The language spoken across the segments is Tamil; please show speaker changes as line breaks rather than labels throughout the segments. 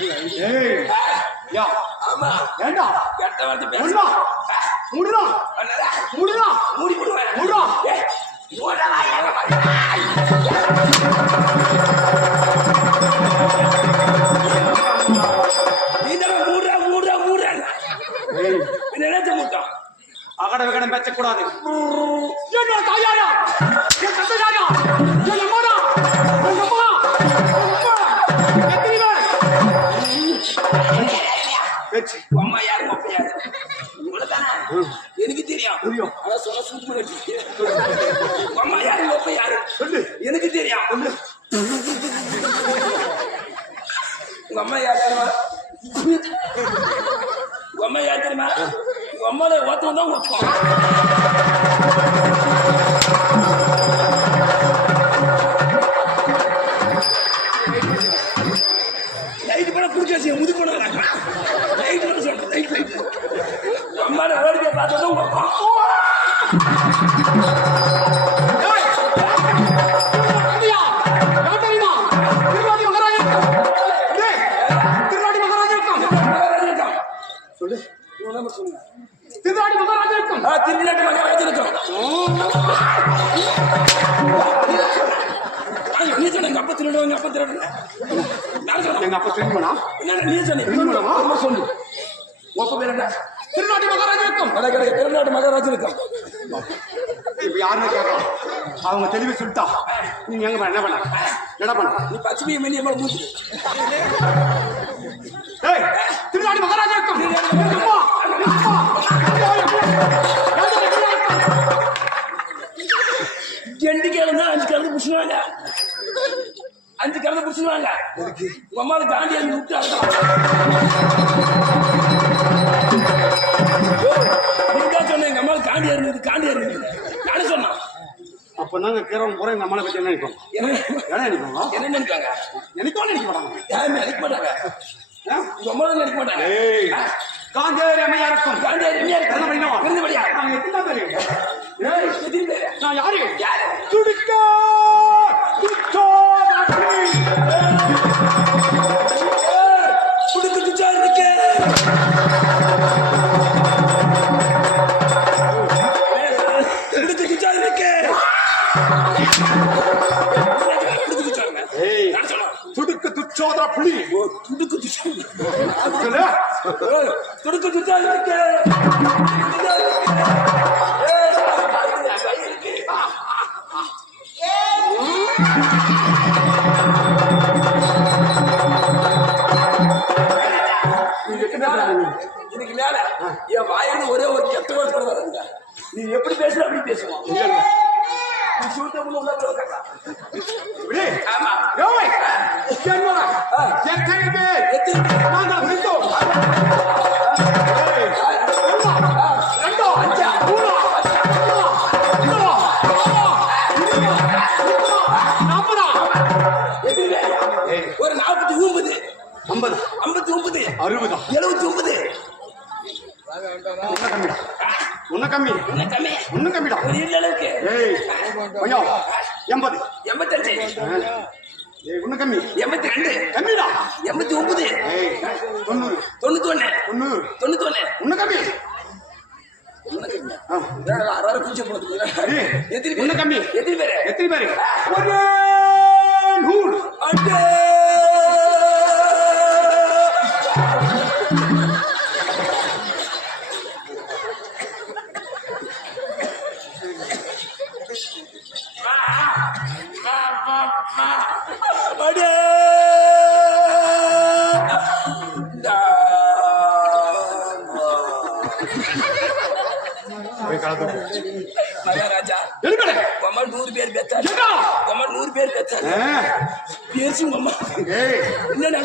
ஏய் யா
ஆமா.
வேண்டாம்
கெட்ட வார்த்தை பேச.
முடுடா முடுடா
மூடி போடுவேன்.
முடுடா.
நினைச்ச மூட்டம்?
அகட விகடம் பேசக்கூடாது. என்னோட தாயாரா? என் தந்தையாரா பேச்சு
அம்மா யாரு? அப்பா யாரு? இவ்வளவுதானே எனக்கு தெரியும்.
தெரியும்.
ஆனா சொல்ல அம்மா யாரு? அப்பா யாரு?
சொல்லு.
எனக்கு தெரியும். உங்க அம்மா யார் தெரியுமா? உங்க அம்மா யார் தெரியுமா? உங்க அம்மால ஒருத்தவன் தான் ஒருத்தன். நைட்டு சொன்ன எங்க அப்பா திருடுவோம் எங்க அப்பா சொன்னேன்
எங்க அப்பா
என்ன நீ சொன்னீங்க? அம்மா சொல்லு. உப்ப பேர் என்ன?
திருநாட்டி மகாராஜா இருக்கும்
கடை கடை திருநாட்டு மகாராஜா இருக்கோம்
இப்ப யாருன்னு கேட்கலாம் அவங்க தெளிவு சொல்லிட்டா. நீங்க எங்க என்ன பண்ண? என்ன பண்ண?
நீ பச்சை மணி அம்மா மூச்சு
திருநாட்டி மகாராஜா இருக்கும்
ரெண்டு அஞ்சு கிழமை புடிச்சுவாங்க அஞ்சு கிழமை புடிச்சுவாங்க உங்க அம்மாவை தாண்டி அஞ்சு விட்டு நீ தான். சொன்ன எங்க அம்மாவை காண்டி இருந்தது காண்டி இருந்தது நானே சொன்னான்
அப்ப நாங்க கேறவங்க பூரா எங்க அம்மாவை பத்தி என்ன நினைப்போம்?
என்ன?
என்ன நினைப்பாங்க
என்ன நினைப்பாங்க?
நினைக்கவும் நினைக்க மாட்டாங்க.
யாருமே நினைக்க மாட்டாங்க? உங்க அம்மா நினைக்க மாட்டாங்க.
காஞ்சேரி அம்மையா இருக்கும்.
காண்டி அருமையா
என்ன
இருக்கு
பண்ணினோம்?
இருந்தபடியா
நாங்க எத்தனை பேரு
ஏய், எத்தனை பேரு?
நான் யாரு?
யாரு?
துடிக்க!
கை இருக்கு.
நீங்க எத்தனை பேர் ஆளுங்க?
இதுக்கு மேல என் வாயிலிருந்து ஒரே ஒரு கெட்ட வார்த்தை. நீ எப்படி பேசுற அப்படி பேசுவான்
இல்ல, நாற்பதா?
எத்தனை பேர்? ஒரு நாற்பத்தி ஒன்பது
ஐம்பது,
ஐம்பத்தி ஒன்பது
அறுபதா?
எழுபத்தி ஒன்பது.
உன்னை கம்மி இன்னும் கம்மிடா எண்பது
எண்பத்தஞ்சு
இன்னும் கம்மி.
எண்பத்தி ரெண்டு.
கம்மிடா.
எண்பத்தி ஒன்பது.
தொண்ணூறு.
தொண்ணூத்தி ஒண்ணு
தொண்ணூறு
தொண்ணூத்தி ஒண்ணு
இன்னும் கம்மி.
எத்தனை பேர். எத்தனை பேரு? மகாராஜா உங்க நூறு பேர் பெத்தாரு? உங்க நூறு பேர் பெத்தாரு. பேசி
ஏய்.
என்ன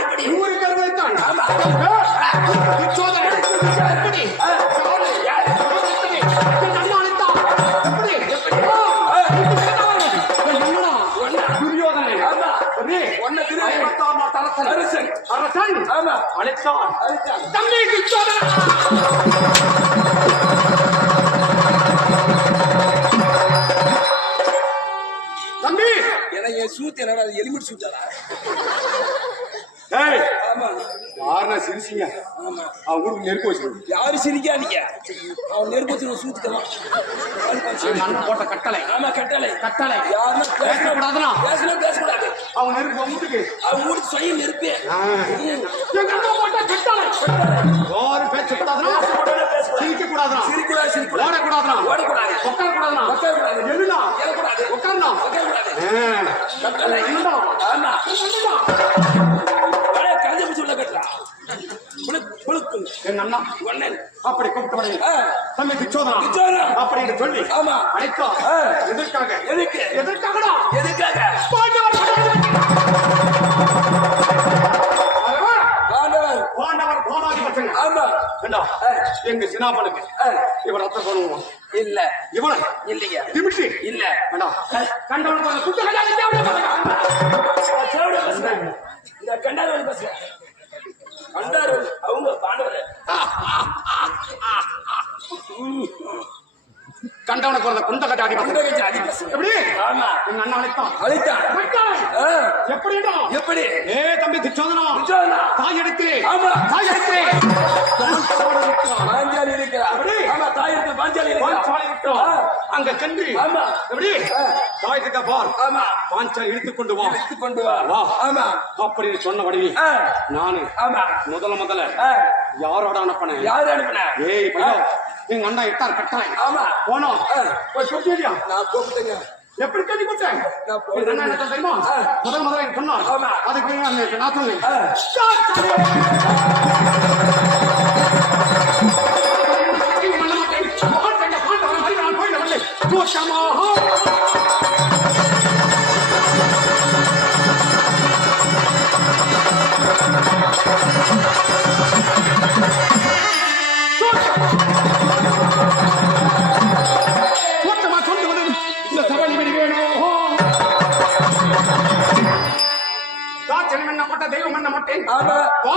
எப்படி?
நூறு பேர் வைத்தான். சோதனை. எப்படி? சாவு.
யாரு?
எப்படி? என் அண்ணா துச்சோதனா தம்பி
ஏன்னா என் சூத் என்னடா எலிமிட் சூத்தாரா
ஏய் சிரிச்சிங்க அவன் வச்சிருக்கோம்.
யாரும் சிரிக்காதீங்க? அவன் நெருப்பு வச்சு சூத்துக்கலாம்
அண்ணன் போட்ட கட்டளை.
ஆமா கட்டளை.
கட்டளை.
யாருன்னா
பேசக்கூடாதுன்னா?
பேசணும் பேசக்கூடாது.
அவன் நெருப்பு வீட்டுக்கு.
அவன் மூடி சொய நெருப்பு.
எங்க போட்ட கட்டளை. யாரும் பேசக்கூடாதுன்னா சிரிக்க கூடாதுன்னா
சிரிக்கூடாது சிரிக்கூடாது
ஓடக்கூடாதுன்னா
ஓடக்கூடாது.
உட்கார கூடாதுன்னா
உட்காரக்கூடாது.
எழுனா
எழக்கூடாது.
உட்காரணும்
உட்காரக்கூடாது.
ஆ.
கட்டளை
என்னடா?
ஆமா? அடே கஞ்ச பிடிச்சு உள்ள கட்டலாம்
அப்படி கூப்பிட்டு. தம்பி கிச்சோதனா. அப்படின்னு சொல்லி.
ஆமா.
அழைத்தா.
ஆ.
எதற்காக?
எதுக்கு?
எதற்காகடா?
எதுக்காக?
ஏண்டா. எங்க சினாபனுக்கு
ஆ.
இவன் ரத்தம் பண்ணுவோம்
இல்ல.
இவனை?
இல்லைங்க.
திமிட்டி
இல்ல.
வேண்டா கண்டவன் குட்ட
சேவட பசங்க இந்த கண்டாரோட பசங்க கண்டாரோட அவங்க பாண்டவர்.
கண்டவனுக்கு பிறந்த குண்ட
கண்டகச்சி அடி
எப்படி? எங்க அண்ணன் அழைத்தான்.
அழைத்தான்.
எப்படிடா?
எப்படி?
ஏ தம்பி திச்சோதனா
கிச்சோதனா.
தாய்
ஆமா.
தாய் எடுக்கிறே அங்க சென்று
ஆமா.
எப்படி. தாய் கிட்ட பார்.
ஆமா.
பாஞ்சாலி இழுத்து கொண்டு வா.
எடுத்து கொண்டு வா.
வா.
ஆமா.
அப்படின்னு சொன்ன வடிவி. நானு.
ஆமா.
முதல்ல முதல்ல. யாரோட அனுப்பினேன்
யாரு அனுப்புன?
ஏய் பையா எங்க அண்ணா இட்டார் கட்டாய்
ஆமா.
போனோம் சொல்லியா
நான் கூப்பிட்டேங்க
எப்படி கட்டி கொடுத்தேன்? தெரியுமா. முதல் முதல்ல
ஆமா.
அதுக்கு நான் சொன்னேன்?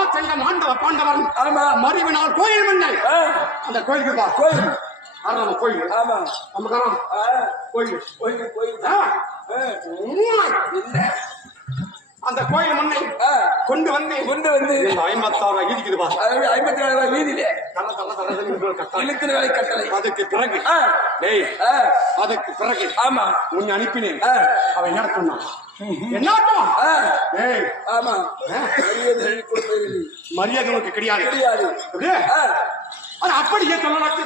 ஆமா
வாசங்கம் ஆண்டவ பாண்டவன்
ஆமா.
மறிவினால் கோயில் மன்னன் அந்த கோயிலுக்கு பா
கோயில்.
ஆறாம் கோயில்.
ஆமா.
நமக்காரம்
ஆ,
கோயில்.
கோயில் கோயில்
அந்த கோயில் மண்ணை கொண்டு வந்து
கொண்டு வந்து.
இந்த ஐம்பத்தாறு இருக்குது பா
அது ஐம்பத்தி நாலு ரூபாய் வீதியிலே
தள்ள தள்ள கட்டாயம்
இழுக்கிற வேலை கட்டளை
அதுக்கு பிறகு டேய் அதுக்கு பிறகு
ஆமா.
முன்ன அனுப்பினேன். அவன் என்ன சொன்னான்? என்னாட்டம் ஏய்
ஆமா. மரியாதை
உனக்கு கிடையாது.
கிடையாது.
அப்படியே? அப்படியே சொல்லலாம்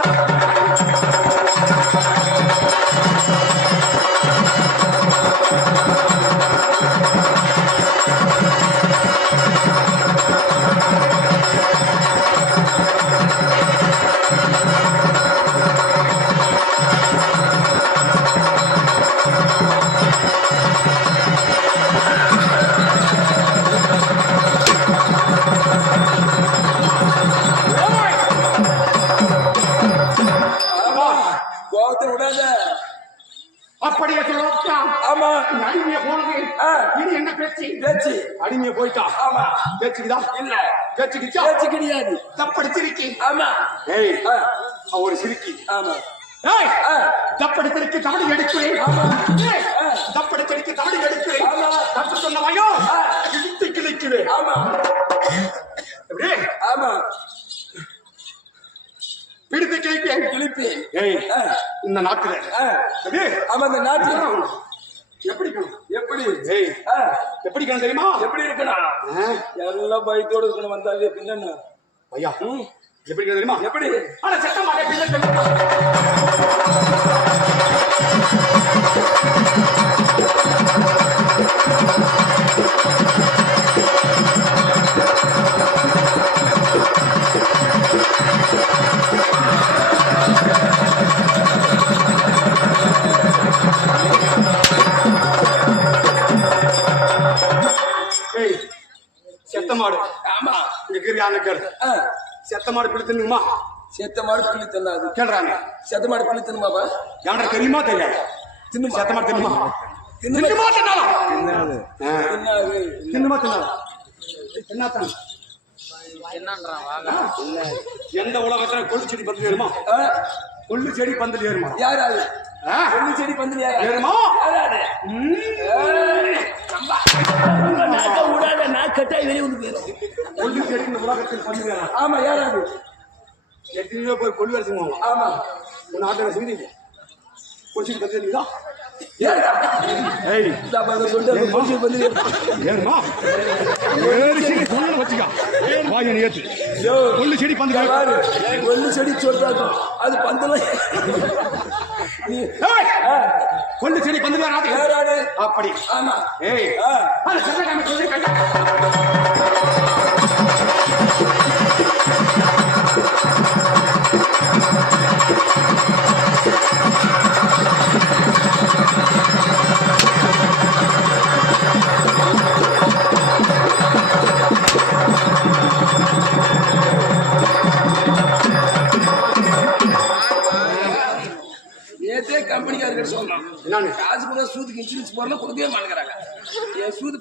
பேச்சு.
பேச்சு.
அடிமைய போயிட்டா?
ஆமா.
பேச்சுக்குதா?
இல்ல.
பேச்சுக்குச்சா
பேச்சு கிடையாது. ஆமா.
ஏய் ஒரு சிரிக்கி
ஆமா.
ஏய்
ஆ,
தப்படிச்சிருக்கி தவடி எடுக்கிறேன்.
ஆமா.
ஏய், தப்படிச்சிருக்கி தவடி எடுக்கிறேன்.
ஆமா.
தப்பு சொன்ன வயோ. இழுத்து கிழிக்கிறேன்
ஆமா.
அப்படியே
ஆமா.
பிடித்து கிழிப்பேன்.
கிளிப்பி
ஏய் இந்த நாட்டுல. அப்படியே
ஆமா இந்த நாட்டுல.
எப்படி?
எப்படி?
எப்படி இருக்கணும் தெரியுமா?
எப்படி இருக்கணும் எல்லாம் பயத்தோட இருக்கணும் வந்தாவே பின்ன
ஐயா எப்படி தெரியுமா?
எப்படி?
ஆனா சட்டம் பிள்ளை செத்த மாடு பிடித்துனுமா
செத்த மாடு புள்ளி தின்னாது
கேள்றாங்க
செத்த மாடு புள்ளி தின்னுமாப்பா
யாண்ட தெரியுமா? தெரியாது
தின்னுமா
செத்த மாடு
தின்னுமா
தின்னுமா தின்னாலாம்.
தின்னாது
தின்னுமா தின்னாலாம் என்னத்தான் எந்த உலகத்துல கொள்ளு செடி பந்தல் ஏறுமா? கொள்ளு செடி பந்தல் ஏறுமா?
யாராது
ஆ?
பொண்ணு செடி பந்தல் யாரா
ஏறுமா
யாராது
ம்.
ஏய், நம்பா. உங்க நாக்க விடாத நான் கட்டாய் வெளியே வந்து போயிடும்
கொல்லி செடி இந்த உலகத்தில் பண்ணுவேன்
ஆமா யாராவது?
எத்தனையோ பேர் கொள்ளி வரைச்சுவாங்க
ஆமா.
உன்
போலீஸ் வந்து
ஏங்கம்மா ஏழு செடி பந்து
செடி சொல்றாங்க அது பந்தல.
கொல்லி செடி
யாராடு
அப்படி.
ஆமா.
ஏய் அது சந்திரகாமி சொல்லி கண்டா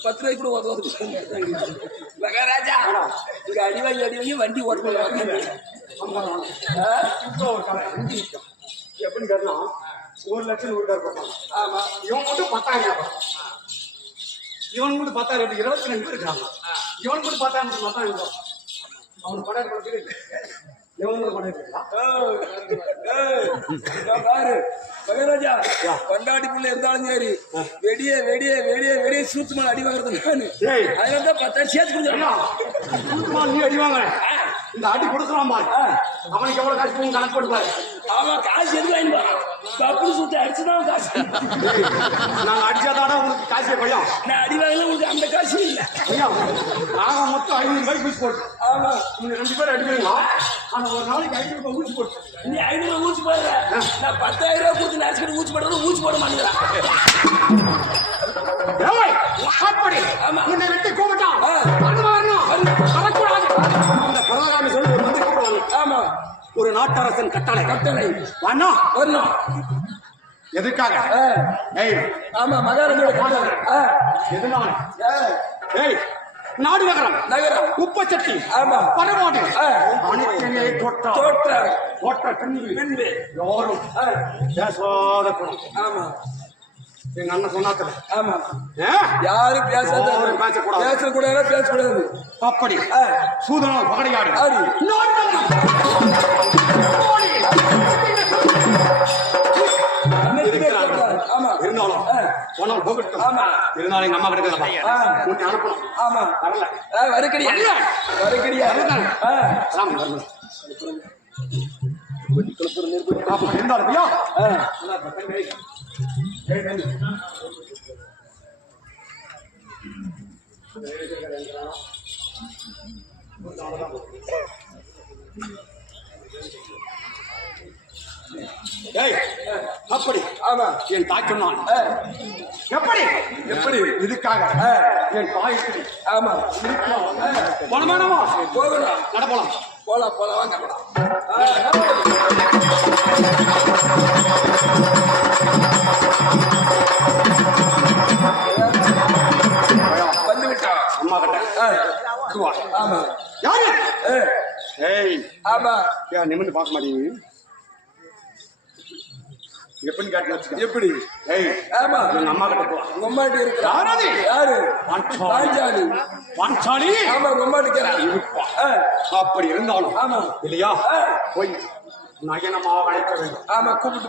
பத்து ரூபாய்க்கு கூட உதவுது மகாராஜா இங்க அடி வாங்கி அடி வாங்கி வண்டி ஓட்டணும்
எப்படி கேட்டா ஒரு லட்சம் பேர் போட்டாங்க.
ஆமா.
இவன் மட்டும் பத்தாயிரம். இவன் மட்டும் பத்தாயிரம் இருபத்தி ரெண்டு பேர் இருக்காங்க. இவன் மட்டும் பத்தாயிரம் ரூபாய், பத்தாயிரம். அவன் பணம்
பாரு கொண்டாடி புள்ள இருந்தாலும் சரி வெடிய வெடிய வெடிய வெடிய சூத்து மேல அடி வாங்குறது நானு.
ஏய்.
அதனால தான் பத்தாயிரம் சேர்த்து
சும்மா நீ அடி வாங்குற. இந்த அடி கொடுக்கலாம் பாரு. அவனுக்கு எவ்வளவு காசு கணக்கு போட்டு பாரு.
ஆமா காசு எதுக்கு வாங்கி போறான்? கப்பு சுத்தி அடிச்சுதான் காசு.
நாங்க அடிச்சாதாடா உனக்கு காசே பையன்
நான் அடி வாங்கல உங்களுக்கு அந்த காசு இல்ல.
ஐயா நாங்க மொத்தம் ஐநூறு ரூபாய்க்கு ஊசி போட்டு
ஆமா.
நீங்க ரெண்டு பேரும் அடிக்கிறீங்களா ஆனா ஒரு நாளைக்கு ஐநூறு ரூபாய் ஊசி போட்டு
நீ ஐநூறு ரூபாய் ஊசி போடுற. நான் பத்தாயிரம் ரூபாய் கொடுத்து நேரத்துக்கு ஊசி போடுறது ஊசி போட மாட்டேங்கிறேன்
அப்படி. உன்னை வெட்டி கூப்பிட்டான். வரணும், வரணும். வரக்கூடாது. அந்த பிரதகாமி சொல்லி மந்திரி கூப்பிடுவாங்க.
ஆமா.
ஒரு நாட்டரசன் கட்டளை.
கட்டளை.
வாண்ணா.
வரணும்
எதுக்காக? ஏய்.
ஆமா மகாராஜோட கட்டளை.
எதுனால? ஏய் நாடு நகரம்.
நகரம்.
உப்பச்சட்டி
ஆமா.
பரமாடு. அனைத்தையே தொட்டா
தோற்ற
தொட்ட பின்பு.
பின்பு.
யாரும் பேசாத
ஆமா.
எங்க அண்ணன் சொன்னாத்துல.
ஆமா? யாரும் பேசாத
பேசக்கூடாது.
பேசக்கூடாது பேசக்கூடாது.
அப்படி.
ஆ.
சூதன பகடையாடு.
ஆடி.
இருந்தாலும். போனால் போகட்டும்.
ஆமா.
இருந்தாலும் எங்க அம்மா கிட்ட. கூட்டி அனுப்பணும்.
ஆமா.
வரல.
வருக்கடியா. வருக்கடியா.
இருந்தாலும் அப்படி.
ஆமா.
என் சொன்னான்
ஆ,
எப்படி?
எப்படி?
இதுக்காக. என் தாய்
ஆமா.
பணமானவா
போகணும்.
நடப்பலாம்.
போலாம் போலாம் வாங்க ஆமா.
யாரு?
ஏ,
ஏய்.
ஆமா.
ஏன் நிமிந்து பார்க்க மாட்டீங்க? எப்படின்னு காட்டி வச்சுக்க.
எப்படி?
ஏய்
ஆமா.
எங்க அம்மா கிட்ட போ.
உங்க அம்மாட்டி இருக்கு.
யார்? அது?
யாரு
பாஞ்சாலி.
பாஞ்சாலி ஆமா உங்க.
இருப்பா. அப்படி இருந்தாலும்.
ஆமா.
இல்லையா. போய் நயனமாக அழைக்க வேண்டும்.
ஆமா கூப்பிட்டு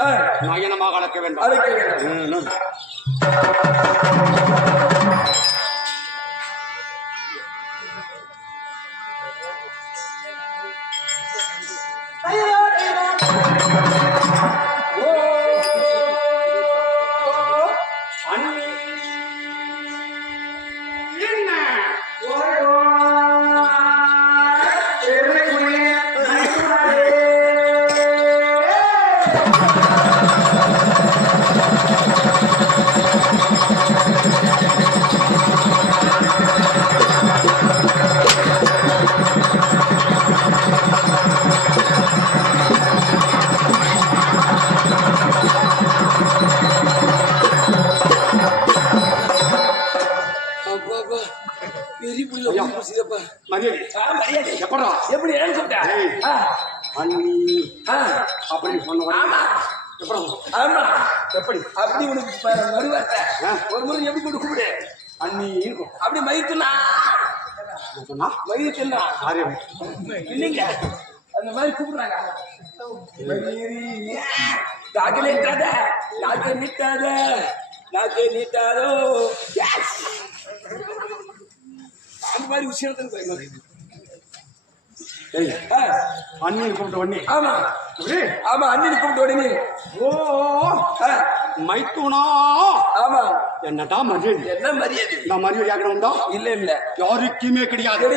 ஆ,
நயனமாக அழைக்க வேண்டும்.
அழைக்க வேண்டும். Thank
you.
ஒரு முறை எப்படி கொண்டு கூப்பிடு
அண்ணி.
அப்படி மயித்துனா
சொன்னா யாரு
இல்லைங்க. அந்த மாதிரி கூப்பிடுறாங்க நாக்கு நீட்டாத. நாக்கு நீட்டாத. நாக்கு நீட்டாதோ! அந்த மாதிரி
ஏய்
ஆ,
அண்ணன் கூப்பிட்ட உடனே.
ஆமா. ஆமா அண்ணன் கூப்பிட்ட உடனே.
ஓ. மைத்துனா.
ஆமா.
என்னடா மரியாதை
என்ன மரியாதை?
நான் மரியாதை ஆகணும்
இல்ல இல்ல.
யாருக்குமே கிடையாது.